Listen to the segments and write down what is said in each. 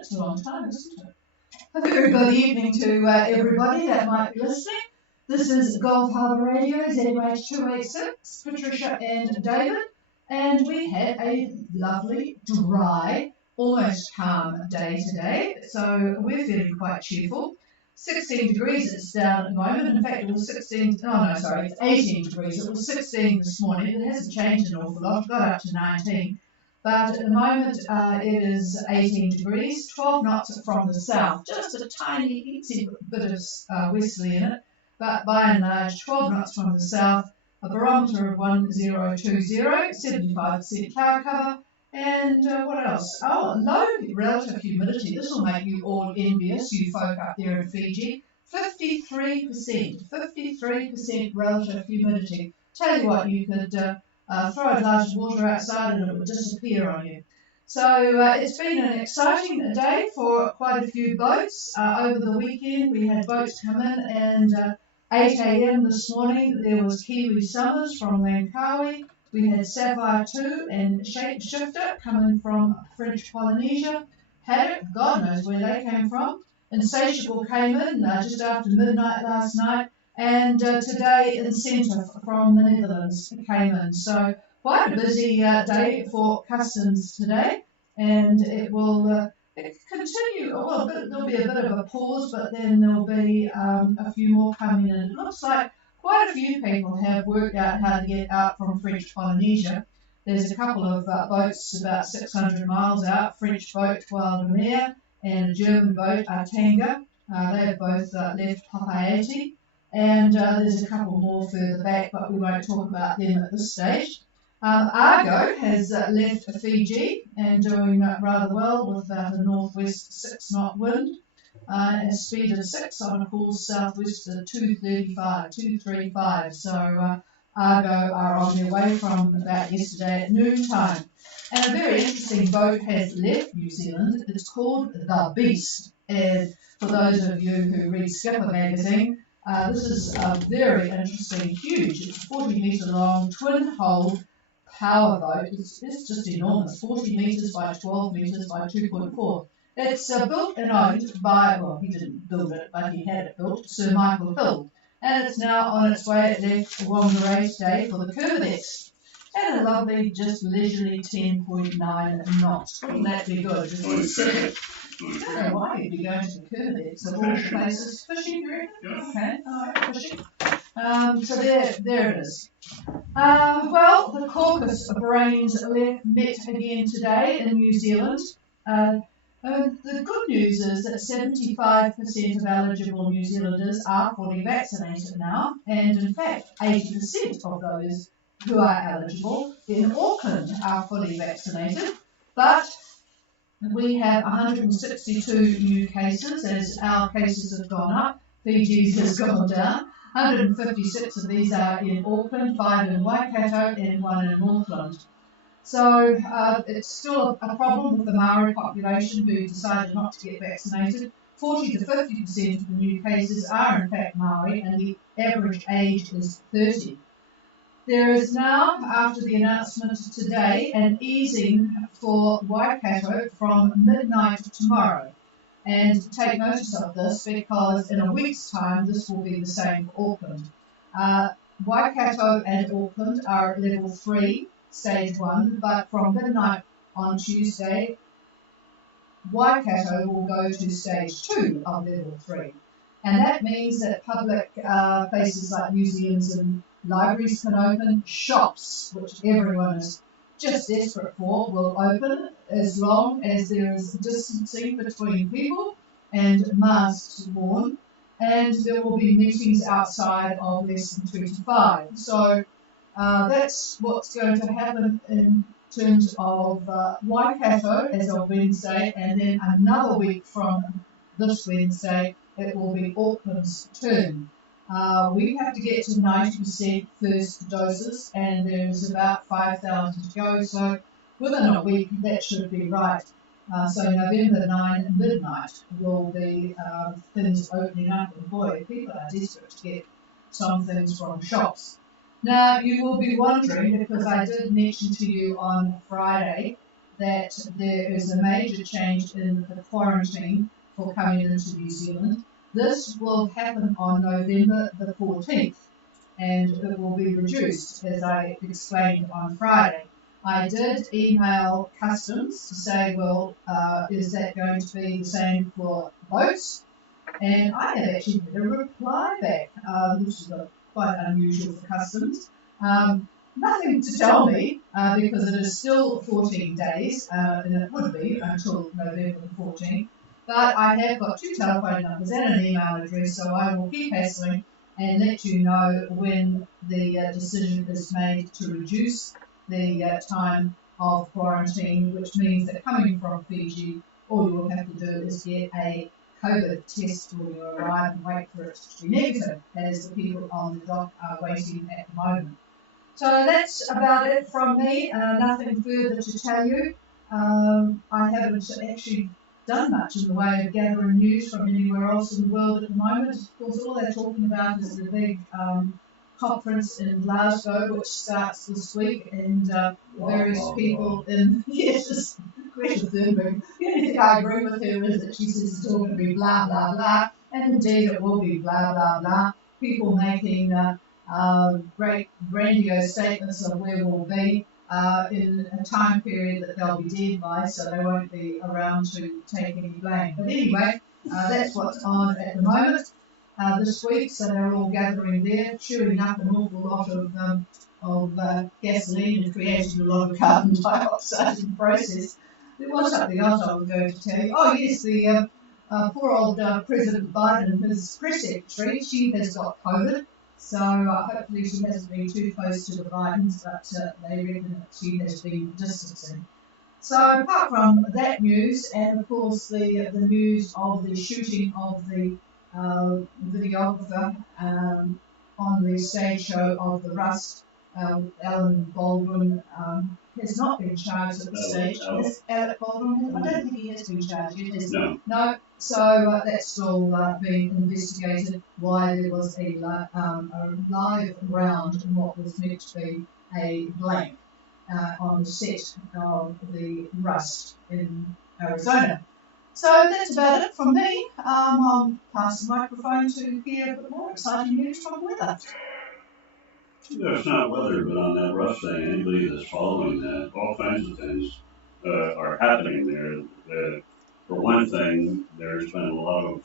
It's a long time, isn't it? A very good evening to everybody that might be listening. This is Gulf Harbour Radio, ZMH 286, Patricia and David, and we had a lovely, dry, almost calm day today, so we're feeling quite cheerful. 16 degrees it's down at the moment. In fact, it was 18 degrees. It was 16 this morning. It hasn't changed an awful lot. It got up to 19. But at the moment, it is 18 degrees, 12 knots from the south. Just a tiny, easy bit of westerly in it. But by and large, 12 knots from the south, a barometer of 1020, 75% cloud cover. And what else? Oh, low relative humidity. This will make you all envious, you folk up there in Fiji. 53% relative humidity. Tell you what, you could throw a glass of water outside and it would disappear on you. So it's been an exciting day for quite a few boats. Over the weekend we had boats come in, and 8 a.m. this morning there was Kiwi Summers from Langkawi. We had Sapphire 2 and Shapeshifter coming from French Polynesia. Haddock, God knows where they came from. Insatiable came in just after midnight last night. And today Incentive from the Netherlands came in. So quite a busy day for customs today. And it will continue. Well, there'll be a bit of a pause, but then there'll be a few more coming in. It looks like quite a few people have worked out how to get out from French Polynesia. There's a couple of boats about 600 miles out, French boat Guadalmere and a German boat Artanga. They have both left Papeete, and there's a couple more further back, but we won't talk about them at this stage. Argo has left Fiji and doing rather well with about a northwest 6-knot wind. A speed of 6 on a course southwest of 235. So Argo are on their way from about yesterday at noon time. And a very interesting boat has left New Zealand. It's called The Beast. And for those of you who read Skipper magazine, this is a very interesting, huge, it's 40 metre long, twin-hull power boat. It's just enormous, 40 metres by 12 metres by 2.4. It's built and owned by, well, he didn't build it, but he had it built, Sir Michael Hill. And it's now on its way. It left Whangarei today for the Curvedex. And a lovely, just leisurely 10.9 knots. Wouldn't that be good? Just I don't know why you'd be going to the Curvedex of all places. Fishing, you reckon? Yeah. Okay, all right, fishing. So there it is. Well, the caucus brains met again today in New Zealand. The good news is that 75% of eligible New Zealanders are fully vaccinated now, and in fact 80% of those who are eligible in Auckland are fully vaccinated. But we have 162 new cases as our cases have gone up. Fiji's has gone down. 156 of these are in Auckland, 5 in Waikato and 1 in Northland. So it's still a problem with the Maori population who decided not to get vaccinated. 40 to 50% of the new cases are in fact Maori, and the average age is 30. There is now, after the announcement today, an easing for Waikato from midnight tomorrow. And take notice of this because in a week's time this will be the same for Auckland. Waikato and Auckland are at level 3. Stage 1, but from midnight on Tuesday, Waikato will go to stage 2 of level 3. And that means that public places like museums and libraries can open, shops, which everyone is just desperate for, will open as long as there is distancing between people and masks worn, and there will be meetings outside of less than 25. So that's what's going to happen in terms of Waikato as of Wednesday, and then another week from this Wednesday it will be Auckland's turn. We have to get to 90% first doses, and there's about 5,000 to go, so within a week that should be right. So November 9 midnight will be things opening up, and boy, people are desperate to get some things from shops. Now, you will be wondering, because I did mention to you on Friday that there is a major change in the quarantine for coming into New Zealand. This will happen on November the 14th, and it will be reduced, as I explained on Friday. I did email Customs to say, well, is that going to be the same for boats? And I have actually had a reply back, which is quite unusual for Customs. Nothing to tell me, because it is still 14 days, and it would be until November the 14th. But I have got 2 telephone numbers and an email address, so I will keep hassling and let you know when the decision is made to reduce the time of quarantine, which means that coming from Fiji, all you will have to do is get a COVID test when you arrive and wait for it to be negative, as the people on the dock are waiting at the moment. So that's about it from me. Nothing further to tell you. I haven't actually done much in the way of gathering news from anywhere else in the world at the moment. Of course, all they're talking about is the big conference in Glasgow, which starts this week, and various people in yes, Greta Thunberg. The only thing I agree with her is that she says it's all going to be blah blah blah, and indeed it will be blah blah blah. People making great grandiose statements of where we'll be in a time period that they'll be dead by, so they won't be around to take any blame. But anyway, that's what's on at the moment this week, so they're all gathering there, chewing up an awful lot of gasoline and creating a lot of carbon dioxide in the process. There was something else I was going to tell you. Oh yes, the poor old President Biden, his press secretary, she has got COVID. So hopefully she hasn't been too close to the Bidens, but they reckon that she has been distancing. So apart from that news, and of course the news of the shooting of the videographer on the stage show of the Rust, Alan Baldwin has not been charged at the stage. Has Alec Baldwin? I don't think he has been charged yet, has he? No. No. So that's still being investigated, why there was a live round in what was meant to be a blank on the set of the Rust in Arizona. So that's about it from me. I'll pass the microphone to hear a bit more exciting news from weather. Yeah, it's not weather, but on that Rust thing, anybody that's following that, all kinds of things are happening there. For one thing, there's been a lot of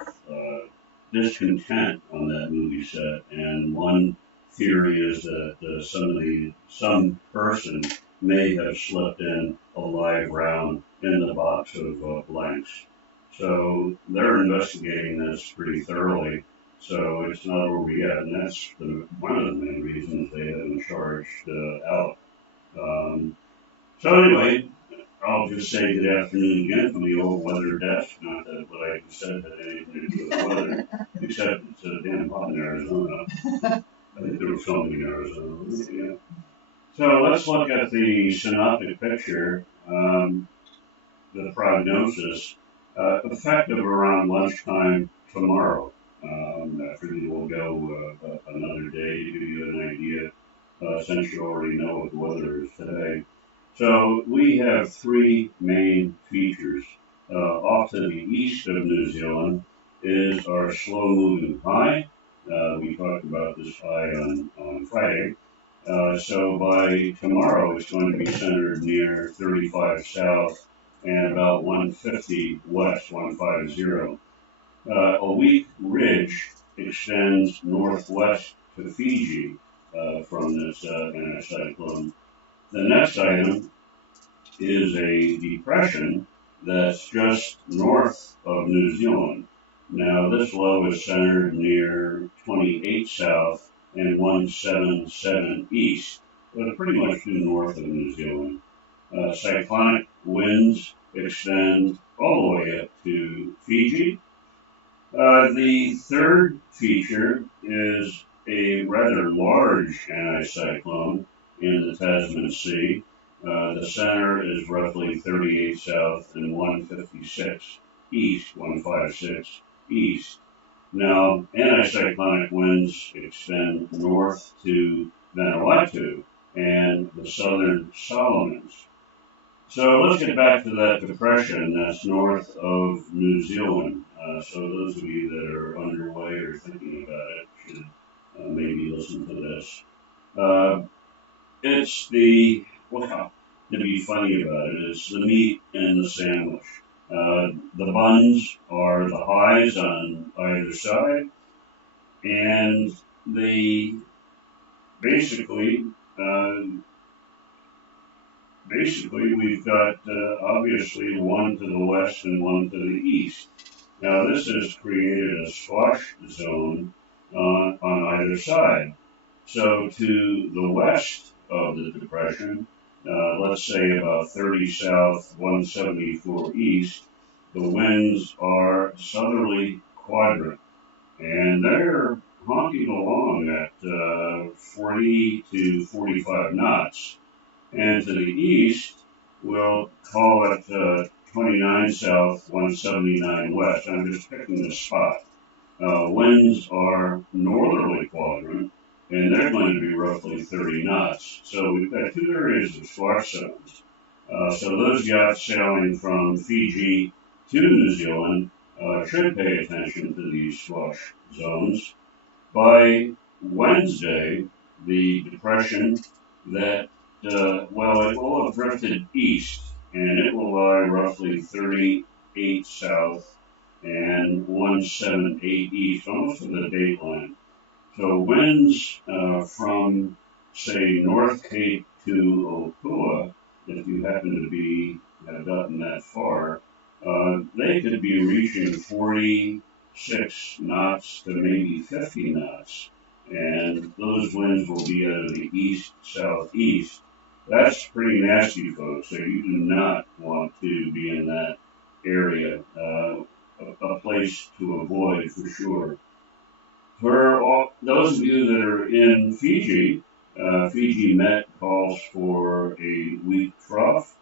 discontent on that movie set, and one theory is that some person may have slipped in a live round in the box of blanks. So they're investigating this pretty thoroughly. So it's not over yet, and that's one of the main reasons they haven't charged out. So anyway, I'll just say good afternoon again from the old weather desk. Not that what I said had anything to do with weather, except it's damn hot in Arizona. I think there was something in Arizona. Yeah. So let's look at the synoptic picture, the prognosis, effective around lunchtime tomorrow. After you will go another day to give you an idea, since you already know what the weather is today. So we have 3 main features. Off to the east of New Zealand is our slow-moving high. We talked about this high on Friday. So by tomorrow, it's going to be centered near 35 south and about 150 west, 150. A weak ridge extends northwest to Fiji from this anticyclone. The next item is a depression that's just north of New Zealand. Now, this low is centered near 28 south and 177 east, but pretty much due north of New Zealand. Cyclonic winds extend all the way up to Fiji. The third feature is a rather large anticyclone in the Tasman Sea. The center is roughly 38 south and 156 east, 156 east. Now, anticyclonic winds extend north to Vanuatu and the southern Solomons. So let's get back to that depression that's north of New Zealand. So those of you that are underway or thinking about it should maybe listen to this. It's well, to be funny about it, it's the meat in the sandwich. The buns are the highs on either side, and the basically, uh, basically we've got obviously one to the west and one to the east. Now this has created a squash zone on either side. So to the west of the depression, let's say about 30 south, 174 east, the winds are southerly quadrant, and they're honking along at 40 to 45 knots. And to the east, we'll call it 29 south, 179 west. I'm just picking a spot. Winds are northerly quadrant, and they're going to be roughly 30 knots. So we've got two areas of squash zones. So those yachts sailing from Fiji to New Zealand should pay attention to these squash zones. By Wednesday, the depression that, well, it will have drifted east, and it will lie roughly 38 south and 178 east, almost to the date line. So winds from, say, North Cape to Opua, if you happen to be have gotten that far, they could be reaching 46 knots to maybe 50 knots. And those winds will be out of the east-southeast. That's pretty nasty, folks. So you do not want to be in that area. A place to avoid for sure. For all, those of you that are in Fiji, Fiji Met calls for a weak trough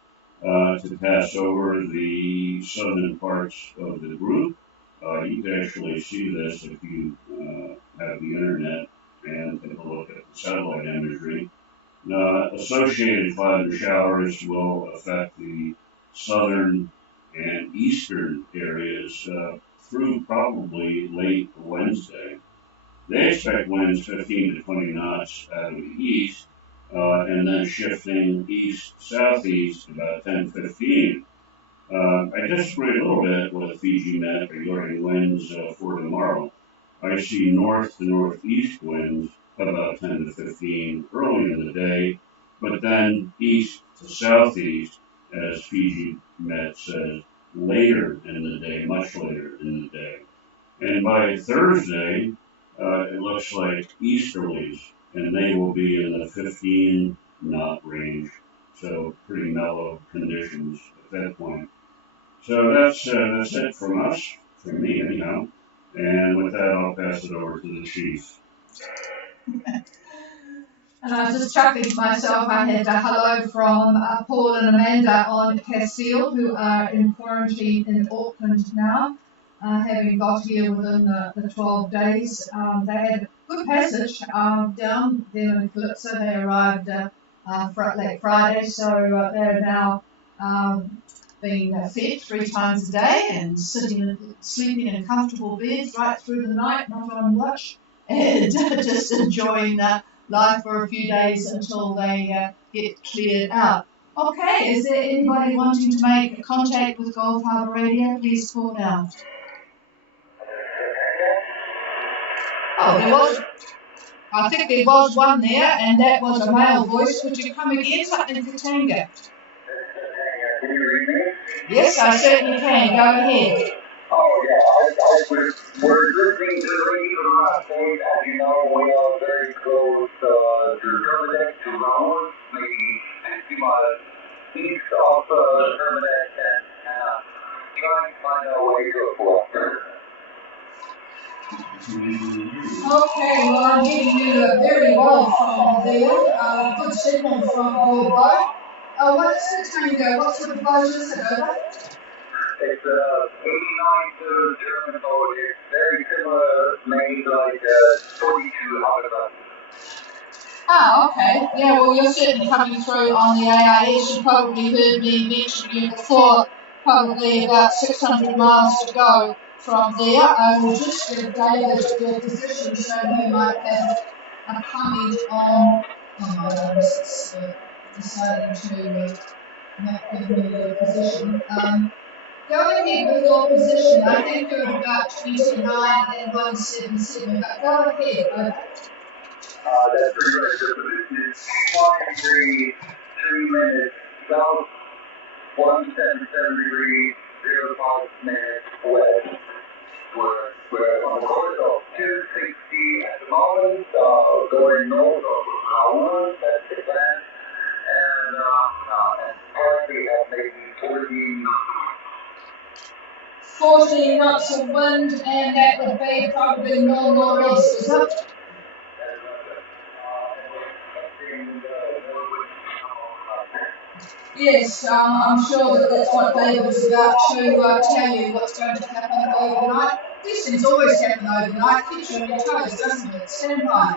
to pass over the southern parts of the group. You can actually see this if you have the internet and take a look at the satellite imagery. Associated cloud showers will affect the southern and eastern areas through probably late Wednesday. They expect winds 15 to 20 knots out of the east, and then shifting east-southeast about 10-15. I disagree a little bit with Fiji Met regarding winds for tomorrow. I see north to northeast winds about 10 to 15 early in the day, but then east to southeast, as Fiji Met says, later in the day, much later in the day. And by Thursday, it looks like easterlies, and they will be in the 15 knot range, so pretty mellow conditions at that point. So that's it from us, from me anyhow. And with that, I'll pass it over to the chief. And I was just chuckling to myself, I had a hello from Paul and Amanda on Castile, who are in quarantine in Auckland now, having got here within the 12 days. They had a good passage down there in Calypso. They arrived late Friday, so they're now being fed 3 times a day and sleeping in comfortable beds right through the night, not on watch, and just enjoying life for a few days until they get cleared out. Okay, is there anybody wanting to make contact with Gulf Harbour Radio? Please call now. Oh, I think there was one there, and that was a male voice. Could you come again, something Katanga? Can you read me? Yes, I certainly can. Go ahead. Oh, yeah, we're drifting to the United States. As you know, we are very close to Terminix, to Harbour, maybe 60 miles east of Terminix, and trying to find our way to a port. Okay, well, I'm getting you very well from there. Good signal from your boat. What's the tango? What sort of boat is it, over? It's 89 to German boat. It's very similar, made like 42 Harbour. Ah, okay. Yeah, well, you're certainly coming through on the AIS. You probably heard me mention you before. Probably about 600 miles to go from there. I will just give David your position so he might have a comment on. Oh my goodness, it's deciding to not give me your position. Go ahead with your position. I think you're at about 29 and 177, but go ahead. Over. That's pretty right. The position is 5 degrees, 3 minutes south, 177 degrees, 05 minutes west. We're on the course of 260 at the moment, going north of Harbour, that's the plan, and currently at maybe 40 knots of wind, and that would be probably north-northeast, is it? Yes, I'm sure that that's what David is about to tell you what's going to happen overnight. These things always happen overnight. Keeps you on your toes, doesn't it? Stand by.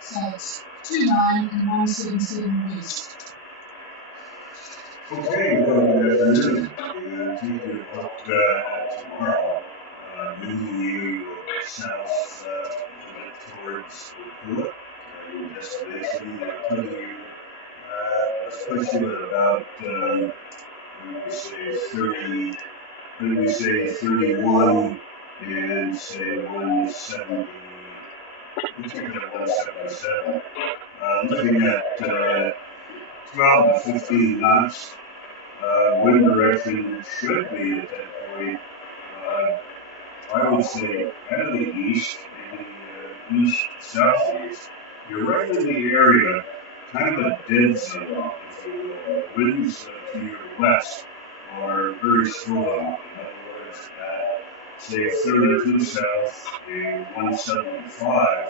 So it's 29 and 177 west. Okay, well, good afternoon. And taking a look at tomorrow, moving you south towards Pula, your destination, putting you, especially at about, we would say 30, 31 and say 170, we take it at 177. Looking at 12 to 15 knots. Wind direction should be at that point, I would say out of the east, maybe east-southeast. You're right in the area, kind of a dead zone, if you will. Winds to your west are very strong. In other words, at say 32 south and 175,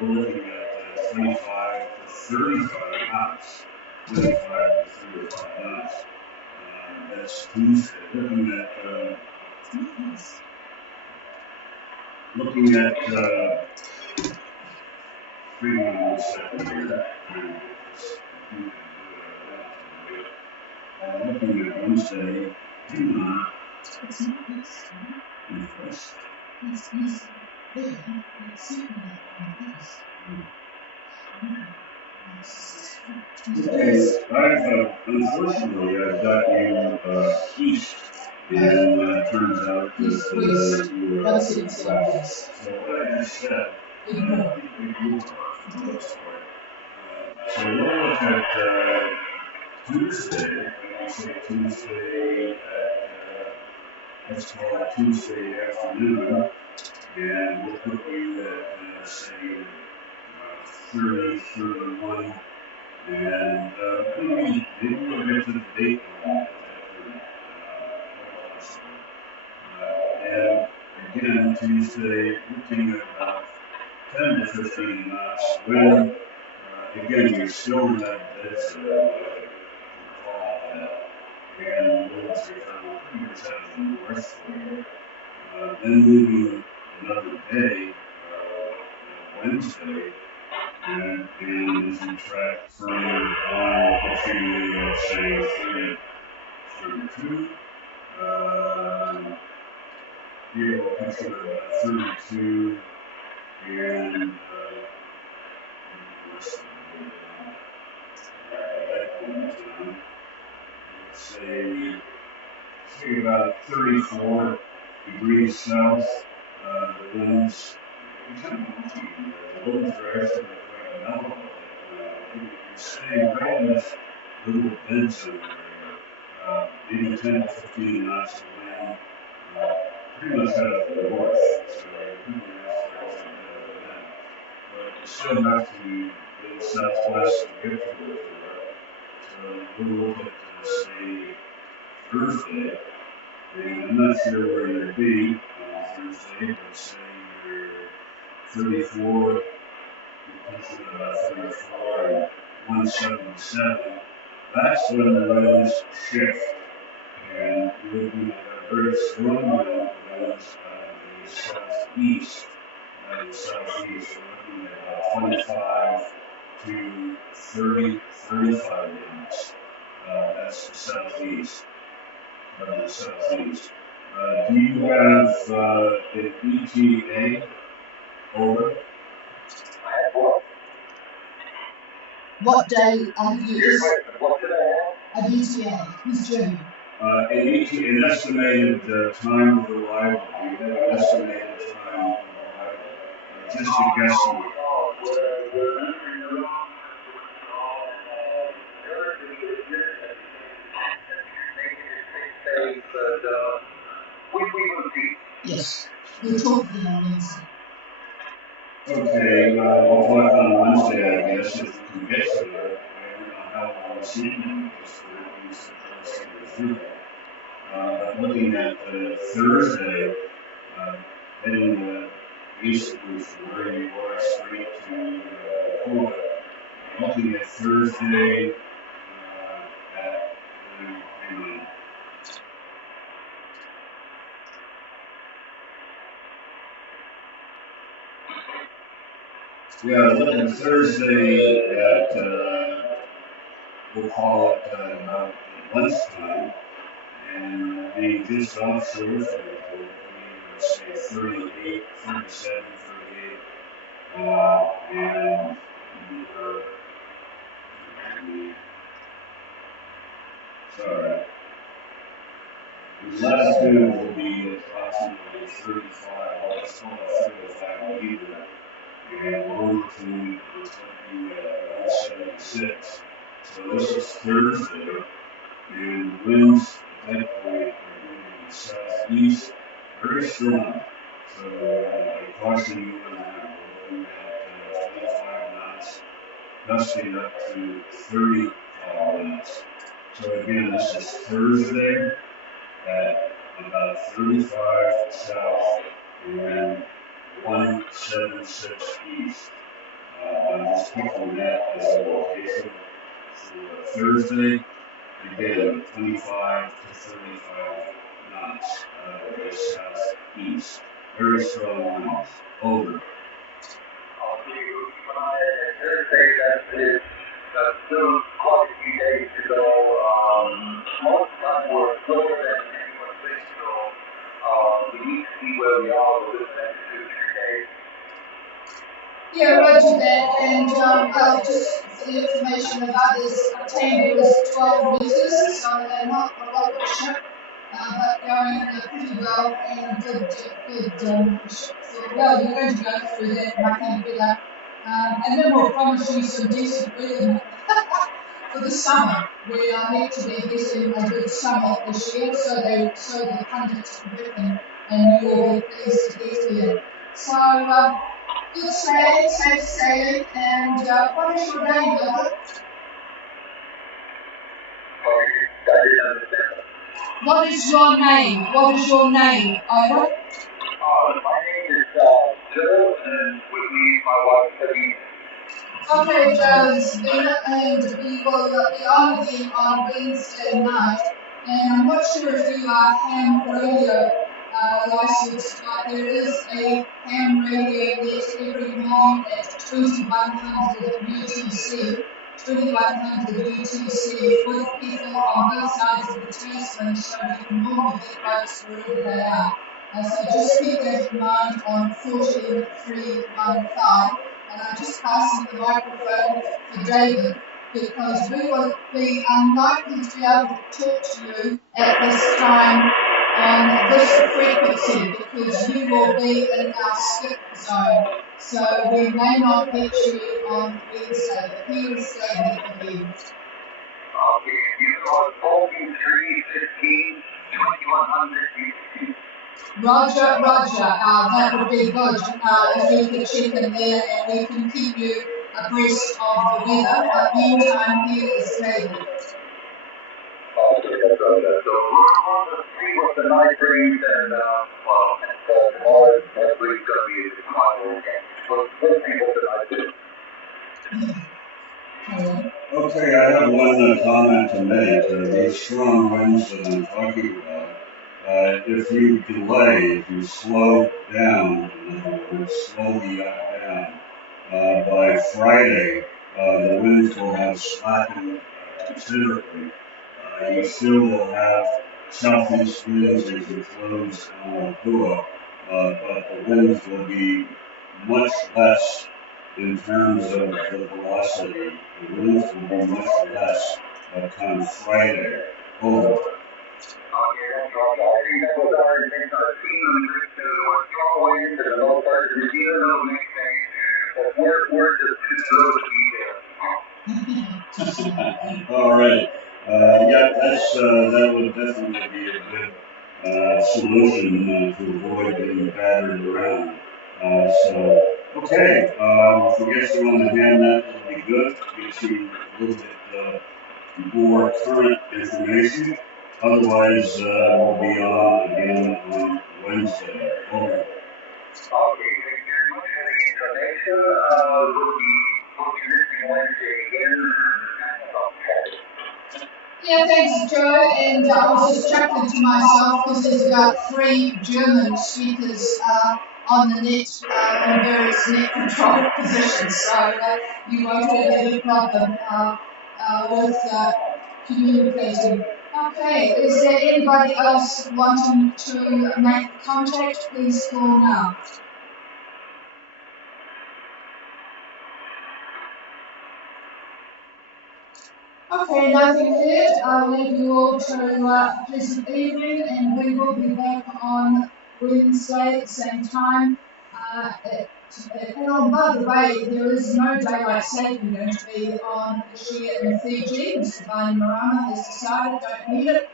we're looking at 25 to 35 knots. 25 to 35 knots. That's Tuesday. Looking at freedom on the second here. Looking at Wednesday, it's not east, east. It's east there. It's certainly not east. Okay, unfortunately, I've got you east, and turns out that you are west. So what I just said, ignore for the most part. So we'll look at Tuesday, when we say Tuesday at, let's call it Tuesday afternoon, and we'll put you at, say, 30, 31. And maybe we'll get to the date at and again, Tuesday, looking at about 10 to 15 knots wind. Again, you're still in that dead zone, and winds are coming pretty much out of the north for you. Then moving another day, Wednesday, and as you track further on, we'll put you at, say, 30, 32. Here we'll put you at 32, and the rest of the way down. That point down, let's say about 34 degrees south. The winds, the winds are actually quite mellow. You're staying right in this little dead zone area, maybe 10 to 15 knots of wind, pretty much out of the north. So you're pretty much there, but you still have to go southwest to get to it. So we'll look at, say, Thursday, and I'm not sure where you'll be on Thursday, but say you're 34, you're pushing about 34 and 177. That's when the winds shift, and you're looking at a very strong wind winds out of the southeast. the southeast. We're looking at 25 to 30, 35 knots. That's the southeast. The southeast. Do you have an ETA? Over. What day have you an ETA? Who's journey? An estimated time of arrival. Do you have an estimated time of arrival? Just a guesstimate. Yes, we'll talk then on Wednesday. Okay, we'll talk on Wednesday, I guess, if we can get to it. I don't know how long this evening is for at least the first through that. Looking at Thursday, heading basically from where you are straight to Dakota. Looking at Thursday at, hang on. Yeah, looking Thursday at, we'll call it about lunchtime, and being just offshore from the port, say 38, 37, 38, and sorry, the latitude will be approximately 35, let's call it 35 either, and longitude is going to be 176. So this is Thursday, and winds at that point are going to be southeast, very strong. So I caution you on that. We're looking at 25 knots, gusting up to 35 knots. So again, this is Thursday at about 35 south and 176 east. I'm just picking that as a location for Thursday. Again, 25 to 35 knots southeast. Very strong winds. Over. That's still quite a few days to go. Most of the time we're slower than anyone thinks, so we need to see where we are within the next 2-3 days. Yeah, roger that, and just for the information of others, Tambu is 12 metres, so they're not a rocket ship, but going pretty well, and good ship. So, well, you're going to go through that mucky weather, and then we'll promise you some decent weather for the summer. We are meant to be getting a good summer this year, so the pundits predict, and you will be pleased to get here. So, good sailing, safe sailing, and what is your name, brother? What is your name? What is your name, Ira? My name is Joe, and with me, my wife, Sabine. Okay, Joe and Sabina, and we will be on again on Wednesday night. And I'm not sure if you are ham radio licensed, but there is a ham radio net every morning at 2100 UTC. 2100 UTC for the people on both sides of the Tasman, so you can normally get folks wherever they are. So just keep that in mind on 14315. And I'm just passing the microphone for David, because we will be unlikely to be able to talk to you at this time on this frequency, because you will be in our skip zone. So we may not get you on Wednesday, but here is David again. Okay, you are 4315 2100 Roger, that would be good if you could check in there, and we can keep you abreast of the weather. But meantime, here is David. Okay, so we're going to see what the night brings, and tomorrow is probably going to be a final game. So let's see what the night is. Okay, I have one comment to make. These strong winds that I'm talking about, if you delay, if you slow down, in other words, slowly down. By Friday, the winds will have slackened considerably. You still will have southeast winds as you close on Alcoa, but the winds will be much less in terms of the velocity. The winds will be much less come Friday. Over. All right. Yeah, that would definitely be a good solution to avoid getting battered around. Okay. If we get you on the hand, that would be good. Get you a little bit more current information. Otherwise, we'll be on again on Wednesday. Over. Okay, thank you very much for the information. We'll be listening Wednesday again. Yeah, thanks, Joe. And I was just chuckling to myself because there's about 3 German speakers on the net in various net control positions, so you won't have any problem with communicating. Okay, is there anybody else wanting to make contact? Please call now. Okay, nothing heard. I'll leave you all to a pleasant evening, and we will be back on Wednesday at the same time. And by the way, there is no daylight saving going to be on this year in Fiji. Mr. Bainimarama has decided don't need it,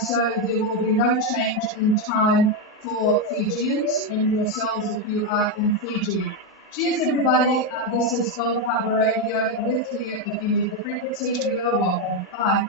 so there will be no change in time for Fijians and yourselves if you are in Fiji. Cheers, everybody. This is Gold Harbour Radio. We're here if you need the frequency. You are welcome. Bye.